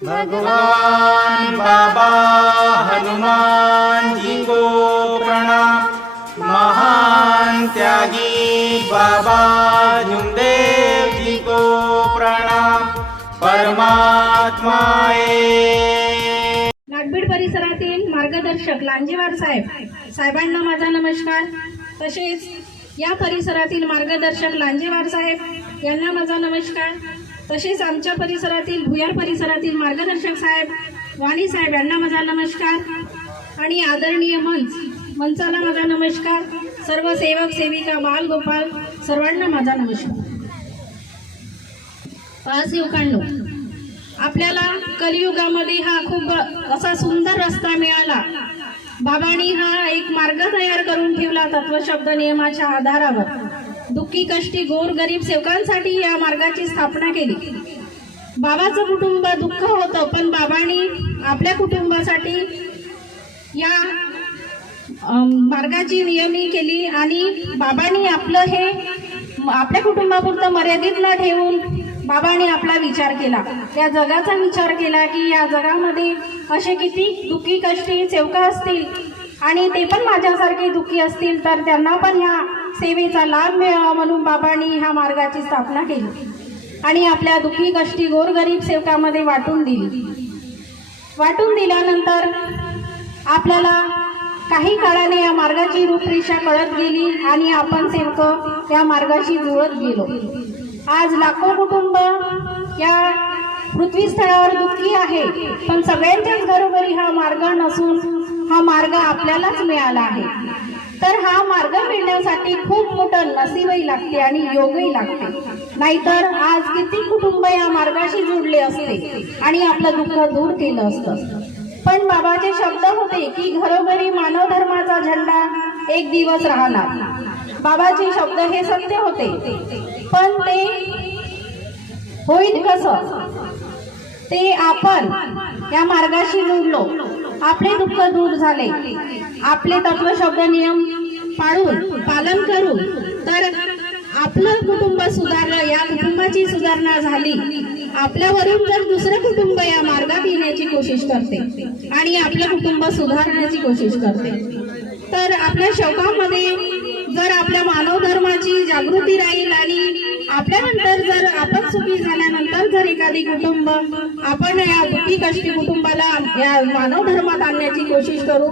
भगवान बाबा हनुमान जी को प्रणाम। महान त्यागी बाबा झुमदेव जी को प्रणाम। परमात्माए नागबीड परिसरातील मार्गदर्शक लांजेवार साहेब साहेबांना माझा नमस्कार. तसेच या परिसरातील मार्गदर्शक लांजेवार साहेब यांना माझा नमस्कार. तसेच आमच्या परिसरातील भुयार परिसरातील मार्गदर्शक साहेब वाणी साहेब यांना माझा नमस्कार. आणि आदरणीय मंच मंचाला माझा नमस्कार. सर्व सेवक सेविका बाल गोपाल सर्वांना माझा नमस्कार. पाच युवकांनो आपल्याला कलियुगामध्ये हा खूप असा सुंदर रस्ता मिळाला. बाबांनी हा एक मार्ग तयार करून ठेवला तत्वशब्द नियमाच्या आधारावर. दुःखी कष्टी गोर गरीब सेवकांसाठी या मार्गाची स्थापना केली. बाबाचं कुटुंब दुःख होतं पण बाबांनी आपल्या कुटुंबासाठी या मार्गाची नियमी केली आणि बाबांनी आपलं हे आपल्या कुटुंबापुरतं मर्यादित न ठेवून बाबांनी आपला विचार केला. या जगाचा विचार केला की या जगामध्ये असे किती दुःखी कष्टी सेवका असतील आणि ते पण माझ्यासारखे दुःखी असतील तर त्यांना पण ह्या सेवेचा लाभ मिळावा म्हणून बाबांनी ह्या मार्गाची स्थापना केली. आणि आपल्या दुःखी कष्टी गोरगरीब सेवकामध्ये वाटून दिली. वाटून दिल्यानंतर आपल्याला काही काळाने या मार्गाची रूपरेषा कळत गेली आणि आपण सेवक या मार्गाशी जुळत गेलो. आज लाखो कुटुंब या पृथ्वी स्थळावर दुःखी आहे पण सगळ्यांच्याच घरोघरी हा मार्ग नसून हा मार्ग आपल्यालाच मिळाला आहे. तर हा मार्ग मिळण्यासाठी खूप मोठं नसीबही लागते आणि योगही लागते. नाहीतर आज किती कुटुंब या मार्गाशी जुडले असते आणि आपलं दुःख दूर केलं असतं. पण बाबाचे शब्द होते की घरोघरी मानव धर्माचा झेंडा एक दिवस राहणार. बाबाचे शब्द हे सत्य होते. पण ते होईल कसं? ते आपण या मार्गाशी जोडलो. आपले दुःख दूर झाले. आपले तत्वशब्द नियम पाळून पालन करू तर आपलं कुटुंब सुधारलं या कुटुंबाची सुधारणा झाली. आपल्यावरून जर दुसरं कुटुंब या मार्गात येण्याची कोशिश करते आणि आपलं कुटुंब सुधारण्याची कोशिश करते. तर आपल्या शौकामध्ये जर आपल्या मानव धर्माची जागृती राहील आणि झाल्यानंतर जर एखादी कुटुंब आपण या दुःखी कष्टी कुटुंबाला या मानव धर्मात आणण्याची कोशिश करू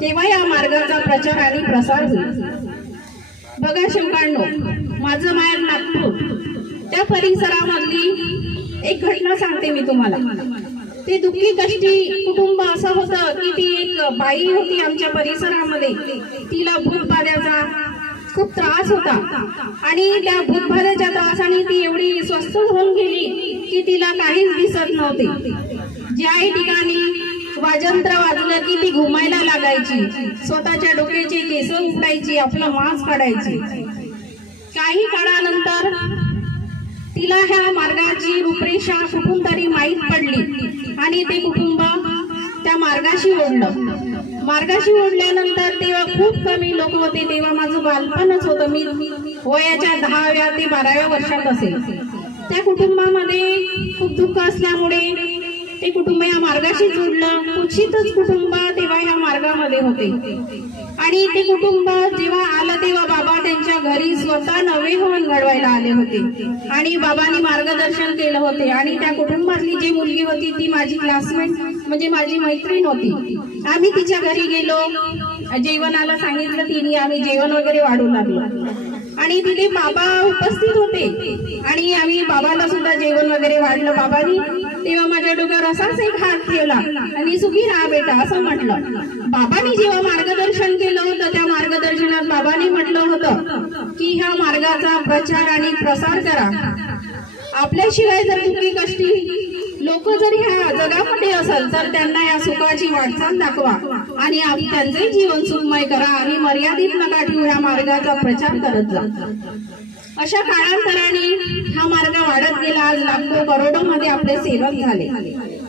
तेव्हा या मार्गाचा प्रचार आणि प्रसार होईल. बघा शिवकांडो माझं माहेर नागपूर त्या परिसरामधली एक घटना सांगते मी तुम्हाला. ते दुःखी कष्टी कुटुंब असं होतं की ती एक बाई होती आमच्या परिसरामध्ये. तिला भूतबाध्याचा खूप त्रास होता. आणि त्या भूतबाध्याच्या त्रासाने ती एवढी स्वस्थ होऊन गेली की तिला काहीच दिसत नव्हते. ज्याही ठिकाणी वाजंत्र वाजलं की ती घुमायला लागायची. स्वतःच्या डोक्याचे केस उठायची आपलं मांस काढायची. काही काळानंतर तिला ह्या मार्गाची रूपरेषा कुठून तरी माहीत पडली आणि ते कुटुंब त्या मार्गाशी ओढलं. मार्गाशी ओढल्यानंतर तेव्हा खूप कमी लोक होते. तेव्हा माझं बालपणच होतं. मी वयाच्या दहाव्या ते बाराव्या वर्षात असेल. त्या कुटुंबामध्ये खूप दुःख असल्यामुळे ते कुटुंब या मार्गाशी जोडलं. क्वचितच कुटुंब तेव्हा ह्या मार्गामध्ये होते. आणि ते कुटुंब जेव्हा आलं तेव्हा बाबा त्यांच्या घरी स्वतः नवे होऊन घडवायला आले होते. आणि बाबांनी मार्गदर्शन केलं होते. आणि त्या कुटुंबातली जी मुलगी होती ती माझी क्लासमेट म्हणजे माझी मैत्रीण होती. आम्ही तिच्या घरी गेलो. जेवणाला सांगितलं तिने आम्ही जेवण वगैरे वाढू लागलो. आणि तिथे बाबा उपस्थित होते. आणि आम्ही बाबाला सुद्धा जेवण वगैरे वाढलं. बाबानी तेव्हा माझ्या डोक्यावर असाच एक हात ठेवला. आणि सुखी राहा बेटा असं म्हटलं. बाबांनी जेव्हा मार्गदर्शन केलं होतं त्या मार्गदर्शनात बाबांनी म्हटलं होतं की ह्या मार्गाचा प्रचार आणि प्रसार करा. आपल्याशिवाय जर दुःखी कष्टी लोक जर ह्या जगामध्ये असेल तर त्यांना या सुखाची वाटचाल दाखवा. आणि त्यांचे जीवन सुखमय करा आणि मर्यादित नका ठेवू ह्या मार्गाचा प्रचार करत जा. अशा काळांतराने हा मार्ग वाढत गेला. आज लाखो करोडो मध्ये आपले सेवक झाले.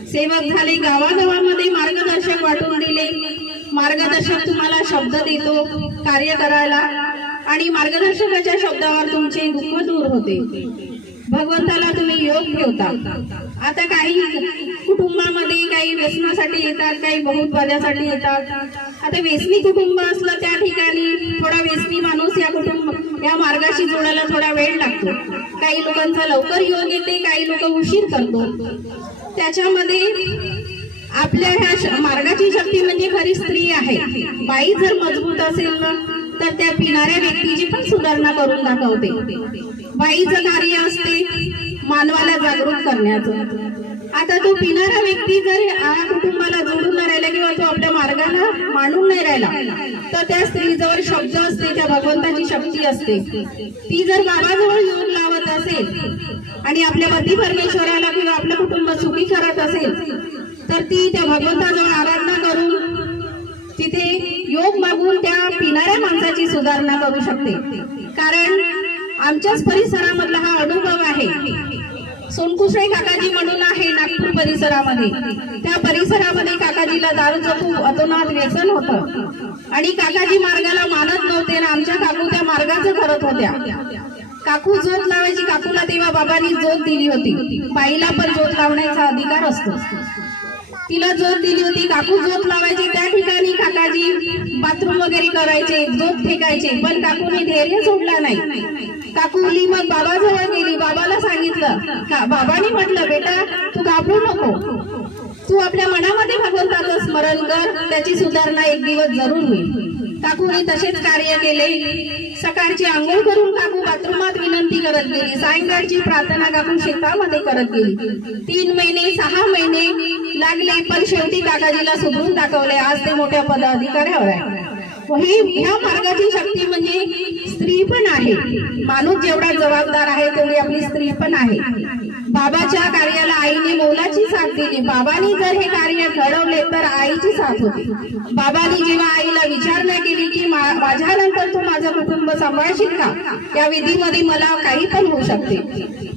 सेवक झाले गावागावामध्ये मार्गदर्शक वाटून दिले. मार्गदर्शक तुम्हाला शब्द देतो कार्य करायला. आणि मार्गदर्शकाच्या शब्दावर तुमचे दुःख दूर होते. भगवंताला तुम्ही योग ठेवता. आता काही कुटुंबामध्ये काही व्यसनासाठी येतात काही बहुत वाद्यासाठी येतात. आता व्यसनी कुटुंब असलं त्या ठिकाणी थोडा व्यसनी माणूस या कुटुंब या मार्गाशी जोडायला थोडा वेळ लागतो. काही लोकांचा लवकर योग येते काही लोक उशीर करतो. त्याच्यामध्ये आपल्या ह्या श- मार्गाची शक्ती म्हणजे खरी स्त्री आहे. बाई जर मजबूत असेल ना तर त्या पिणाऱ्या व्यक्तीची पण सुधारणा करून दाखवते. बाईचं कार्य असते मानवाला जागृत करण्याचं. आता तो पिणारा व्यक्ती जर या कुटुंबाला जोडून नाही राहिला किंवा तो आपल्या मार्गाला मांडून नाही राहिला तर त्या स्त्रीजवळ शब्द असते त्या भगवंताची शक्ती असते. ती जर बाबाजवळ योग लावत असेल आणि आपल्या पती परमेश्वराला किंवा आपलं कुटुंब सुखी करत असेल तर ती त्या भगवंताजवळ आराधना करून तिथे योग मागून त्या पिणाऱ्या माणसाची सुधारणा करू शकते. कारण आमच्याच परिसरामधला हा अनुभव आहे. सोनकुसळे काकाजी म्हणून आहे नागपूर परिसरामध्ये. त्या परिसरामध्ये काकाजीला दारूचं खूप अतोनात व्यसन होतं. आणि काकाजी मार्गाला मानत नव्हते आणि आमच्या काकू त्या मार्गाचं करत होत्या. काकू जोत लावायची काकूला तेव्हा बाबांनी जोत दिली होती. बाईला पण जोत लावण्याचा अधिकार असतो. तिला जोत दिली होती काकू जोत लावायची. त्या ठिकाणी काकाजी बाथरूम वगैरे करायचे जोत फेकायचे. पण काकूने धैर्य सोडला नाही. काकूली मग बाबाजवळ गेली. बाबाला सांगितलं का बाबाने म्हटलं बेटा तू घाबरू नको. तू आपल्या मनामध्ये भगवंताचं स्मरण कर. त्याची सुधारणा एक दिवस जरूर होईल. काकूने तसेच कार्य केले. सकाळची आंघोळ करून काकू बाथरूमात विनंती करत गेली. सायंकाळची प्रार्थना काकू शेतामध्ये करत गेली. तीन महिने सहा महिने लागले पण शेवटी काकाजीला सुधरून दाखवले. आज ते मोठ्या पदाधिकाऱ्यावर आहे ही ह्या मार्गाची शक्ती म्हणजे स्त्री पण आहे. माणूस जेवढा जबाबदार आहे तेवढी आपली स्त्री पण आहे. बाबाच्या कार्याला आईने मोलाची साथ दिली. बाबांनी जर हे कार्य घडवले तर आईची साथ होती. बाबांनी जेव्हा आईला विचारणा केली की माझ्यानंतर तू माझं कुटुंब सांभाळशील का? या विधीमध्ये मला काही पण होऊ शकते.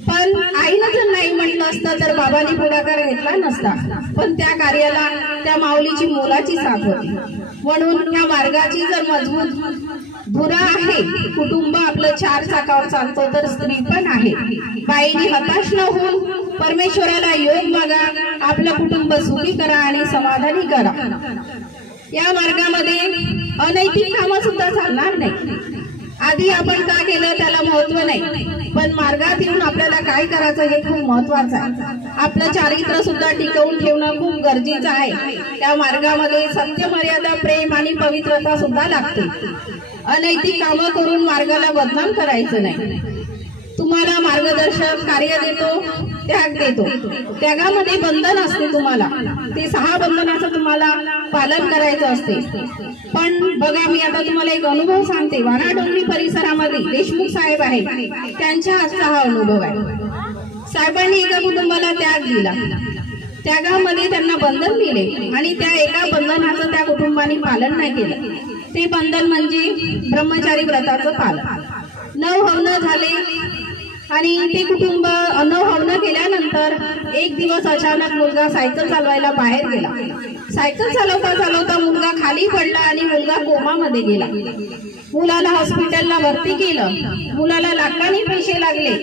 पण आईनं जर नाही म्हटलं असतं तर बाबांनी पुढाकार घेतला नसता. पण त्या कार्याला त्या माऊलीची मोलाची साथ होती. म्हणून या मार्गाची जर मजबूत धुरा आहे. कुटुंब आपलं चार चाकावर चालतो तर स्त्री पण आहे. बाईने हताश न होऊन परमेश्वराला योग मागा आपलं कुटुंब सुखी करा आणि समाधानी करा. या मार्गामध्ये अनैतिक कामं सुद्धा चालणार नाही. आधी आपण का केलं त्याला महत्त्व नाही. पण मार्गात येऊन आपल्याला काय करायचं हे खूप महत्वाचं आहे. आपलं चारित्र्य सुद्धा टिकवून ठेवणं खूप गरजेचं आहे. त्या मार्गामध्ये सत्य मर्यादा प्रेम आणि पवित्रता सुद्धा लागते. अनैतिक कामं करून मार्गाला बदनाम करायचं नाही. तुम्हाला मार्गदर्शक कार्य देतो त्याग देतो. त्यागामध्ये बंधन असते तुम्हाला. ते सहा बंधनाचं तुम्हाला पालन करायचं असते. पण बघा मी आता तुम्हाला एक अनुभव सांगते. वाणा डोंगरी परिसरामध्ये देशमुख साहेब आहे त्यांच्या हातचा हा अनुभव आहे. साहेबांनी एका कुटुंबाला त्याग दिला. त्यागामध्ये त्यांना बंधन दिले आणि त्या एका बंधनाचं त्या कुटुंबाने पालन नाही केलं. ते बंधन म्हणजे ब्रह्मचारी व्रताचं पालन नऊ हवनं झाले आणि ते कुटुंब नऊ हवनं केल्यानंतर एक दिवस अचानक मुलगा सायकल चालवायला बाहेर गेला. सायकल चालवता चालवता मुलगा खाली पडला आणि मुलगा कोमामध्ये गेला. मुलाला हॉस्पिटलला भरती केलं. मुलाला लाखांनी पैसे लागले.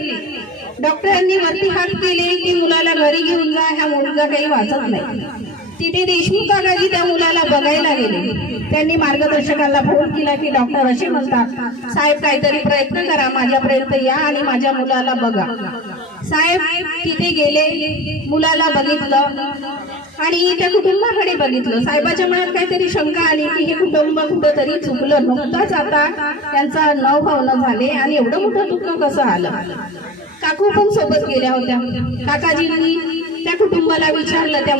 डॉक्टरांनी वरती हात केले की मुलाला घरी घेऊन जा ह्या मुलगा काही वाचत नाही. तिथे देशमुख काकाजी त्या मुलाला बघायला गेले. त्यांनी मार्गदर्शकाला फोन केला की डॉक्टर असे म्हणतात साहेब काहीतरी प्रयत्न करा माझ्यापर्यंत या आणि माझ्या मुलाला बघा. साहेब तिथे गेले मुलाला बघितलं आणि त्या कुटुंबाकडे बघितलं. साहेबाच्या मनात काहीतरी शंका आली की हे कुटुंब कुठंतरी चुकलं नुकताच आता. त्यांचा न भावना झाले आणि एवढं मोठं दुःख कसं आलं? काकू पण सोबत गेल्या होत्या. काकाजींनी त्या कुटुंबाला विचारलं त्या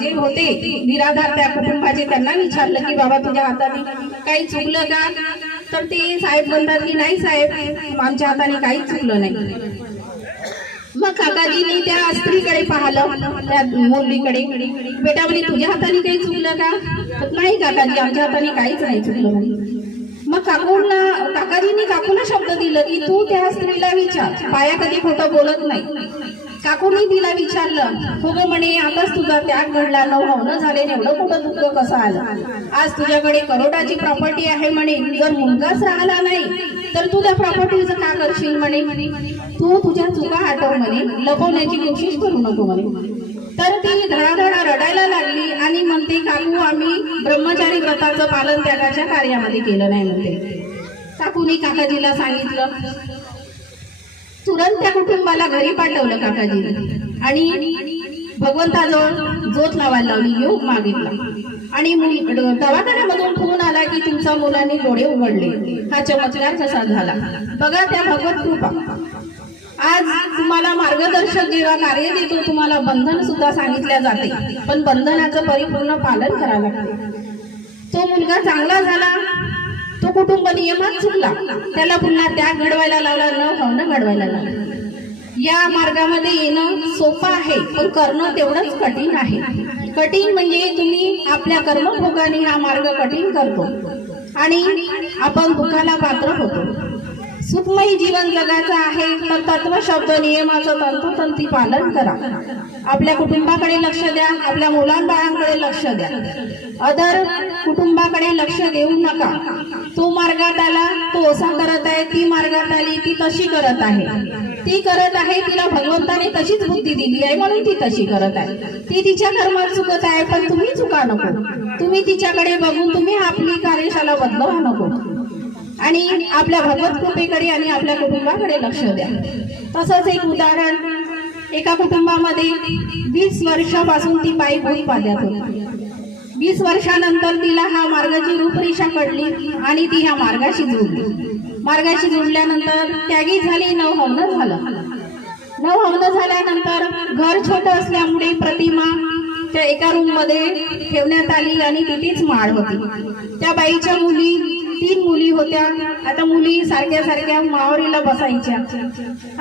जे होते निराधार त्या कुटुंबाचे त्यांना विचारलं की बाबा तुझ्या हाताने काही चुकलं का? तर ते साहेब म्हणतात की नाही साहेब आमच्या हाताने काहीच चुकलं नाही. मग काकाजीने त्या स्त्रीकडे पाहिलं त्या मुलीकडे. बेटा म्हणे तुझ्या हाताने काही चुकलं का? नाही काकाजी आमच्या हाताने काहीच नाही चुकलं. मग काकूंना काकाजीने काकूला शब्द दिलं की तू त्या स्त्रीला विचार. पाया कधी खोटं बोलत नाही. काकूनी तिला विचारलं हो म्हणे आताच तुझा त्याग घडला न होणं झाले एवढं कुठं दुःख कसं आलं? आज तुझ्याकडे करोडाची प्रॉपर्टी आहे म्हणे. जर मुलगाच राहिला नाही तर तू त्या प्रॉपर्टीचं का करशील म्हणे? तू तुझ्या चुका आठव म्हणे लपवण्याची कोशिश करू नको म्हणे. तर ती धडाधडा रडायला लागली आणि म्हणते काकू आम्ही ब्रह्मचारी व्रताचं पालन त्यागाच्या कार्यामध्ये केलं नाही म्हणते. काकूनी काकाजीला सांगितलं तुरंत त्या कुटुंबाला घरी पाठवलं काकाजी. आणि भगवंताजवळ जोत लावायला लावली योग मागितला. आणि दवाखान्यामधून फोन आला की तुमच्या मुलाने डोळे उघडले. हा चमत्कार कसा झाला? बघा त्या भगवत कृपा. आज तुम्हाला मार्गदर्शक जेव्हा कार्य देतो तुम्हाला बंधन सुद्धा सांगितल्या जाते. पण बंधनाचं परिपूर्ण पालन करावं लागते. तो मुलगा चांगला झाला कुटुंब नियमात चुकला त्याला पुन्हा त्या घडवायला लावला न भावना घडवायला लावला. या मार्गामध्ये येणं सोपं आहे पण करणं तेवढंच कठीण आहे. कठीण म्हणजे तुम्ही आपल्या कर्मभोगाने हा मार्ग कठीण करतो. आणि आपण दुःखाला पात्र होतो. सुखमयी जीवन जगायचं आहे तर तत्व शब्द नियमाचं तंतोतंती पालन करा. आपल्या कुटुंबाकडे लक्ष द्या आपल्या मुलांबाळांकडे लक्ष द्या. अदर कुटुंबाकडे लक्ष देऊ नका. तो मार्गात आला तो असा करत आहे ती मार्गात आली ती तशी करत आहे. ती करत आहे तिला भगवंताने तशीच बुद्धी दिली आहे म्हणून ती तशी करत आहे. ती तिच्या कर्मात चुकत आहे पण तुम्ही चुका नको. तुम्ही तिच्याकडे बघून तुम्ही आपली कार्यशाला बदलवा नको. आणि आपल्या भगवत कृपेकडे आणि आपल्या कुटुंबाकडे लक्ष द्या. तसंच एक उदाहरण एका कुटुंबामध्ये वीस वर्षापासून ती बाई भूत पाद्यात होती. वीस वर्षानंतर तिला हा मार्गाची रूपरेषा कळली आणि ती ह्या मार्गाशी जुळली. मार्गाशी जुळल्यानंतर त्यागी झाली नवहवन झालं. नवहवन झाल्यानंतर घर छोटं असल्यामुळे प्रतिमा त्या एका रूममध्ये ठेवण्यात आली आणि तिथेच माळ होती. त्या बाईच्या मुली तीन मुली होत्या. आता मुली सारख्या सारख्या मावरीला बसायच्या.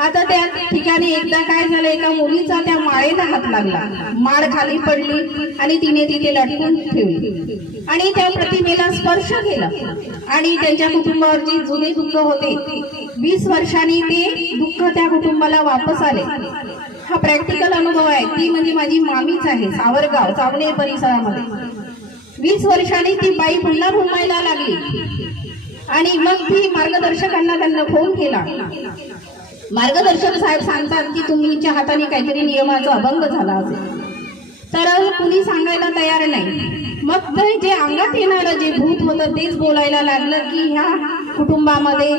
आता त्या ठिकाणी एकदा काय झालं एका मुलीचा त्या माळेला हात लागला. माळ खाली पडली आणि तिने तिथे लटकून ठेवली. आणि त्या प्रतिमेला स्पर्श केला. आणि त्यांच्या कुटुंबावर जी जुने दुःख होते वीस वर्षांनी ते दुःख त्या कुटुंबाला वापस आले. हा प्रॅक्टिकल अनुभव आहे. ती म्हणजे माझी मामीच आहे सावरगाव चावणे परिसरामध्ये. वीस वर्षांनी ती बाई पुन्हा घुमायला लागली. आणि मग ती मार्गदर्शकांना त्यांना फोन केला. मार्गदर्शक साहेब सांगतात की तुमच्या हाताने काहीतरी नियमाचा अभंग झाला असेल. तर कुणी सांगायला तयार नाही. मग ते जे अंगात येणारं जे भूत होतं तेच बोलायला लागलं की ह्या कुटुंबामध्ये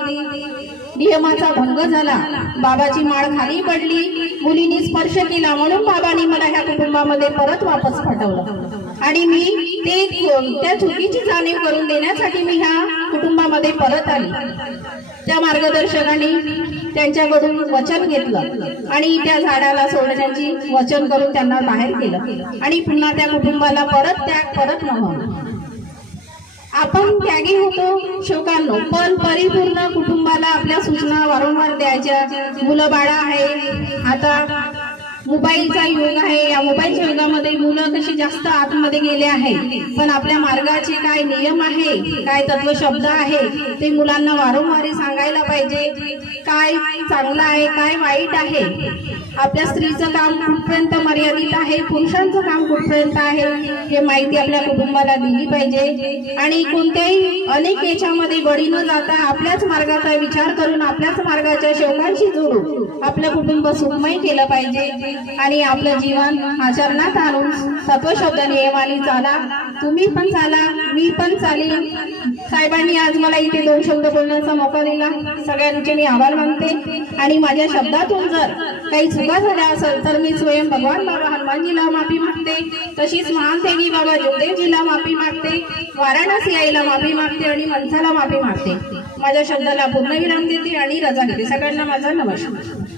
नियमाचा भंग झाला. बाबाची माळ खाली पडली. मुलीने स्पर्श केला म्हणून बाबांनी मला ह्या कुटुंबामध्ये परत वापस पाठवलं. आणि मी ते त्या चुकीची जाणीव करून देण्यासाठी मी ह्या कुटुंबामध्ये परत आली. त्या मार्गदर्शकांनी त्यांच्याकडून वचन घेतलं आणि त्या झाडाला सोडण्याची वचन करून त्यांना बाहेर केलं. आणि पुन्हा त्या कुटुंबाला परत त्याग परत नव्हतं आपण त्यागी होतो शोकांनो. पण परिपूर्ण कुटुंबाला आपल्या सूचना वारंवार द्यायच्या. मुलं बाळा आहे आता मोबाईलचा युग आहे. या मोबाईलच्या युगामध्ये मुलं कशी जास्त आतमध्ये गेले आहे पण आपल्या मार्गाचे काय नियम आहे? काय तत्व शब्द आहे? ते मुलांना वारंवार सांगायला पाहिजे. काय चांगलं आहे? काय वाईट आहे? आपल्या स्त्रीचं काम कुठपर्यंत मर्यादित आहे? पुरुषांचं काम कुठपर्यंत आहे? हे माहिती आपल्या कुटुंबाला दिली पाहिजे. आणि कोणत्याही अनेक याच्यामध्ये बळी न जाता आपल्याच मार्गाचा विचार करून आपल्याच मार्गाच्या शेवकांशी जोडून आपलं कुटुंब सुखमय केलं पाहिजे. आणि आपलं जीवन आचरणात आणून तत्वशब्द नियमाली चाला तुम्ही पण चाला मी पण चाली साहेबांनी आज मला इथे दोन शब्द बोलण्याचा मौका दिला. सगळ्यांचे मी आभार मानते. आणि माझ्या शब्दातून जर काही चुका झाल्या असेल तर मी स्वयं भगवान बाबा हनुमानजीला माफी मागते. तशीच महान त्यागी बाबा जोगदेवजीला माफी मागते. वाराणसी आईला माफी मागते आणि मनसाला माफी मागते. माझ्या शब्दाला पूर्णविराम देते आणि रजा घेते. सगळ्यांना माझा नमस्कार.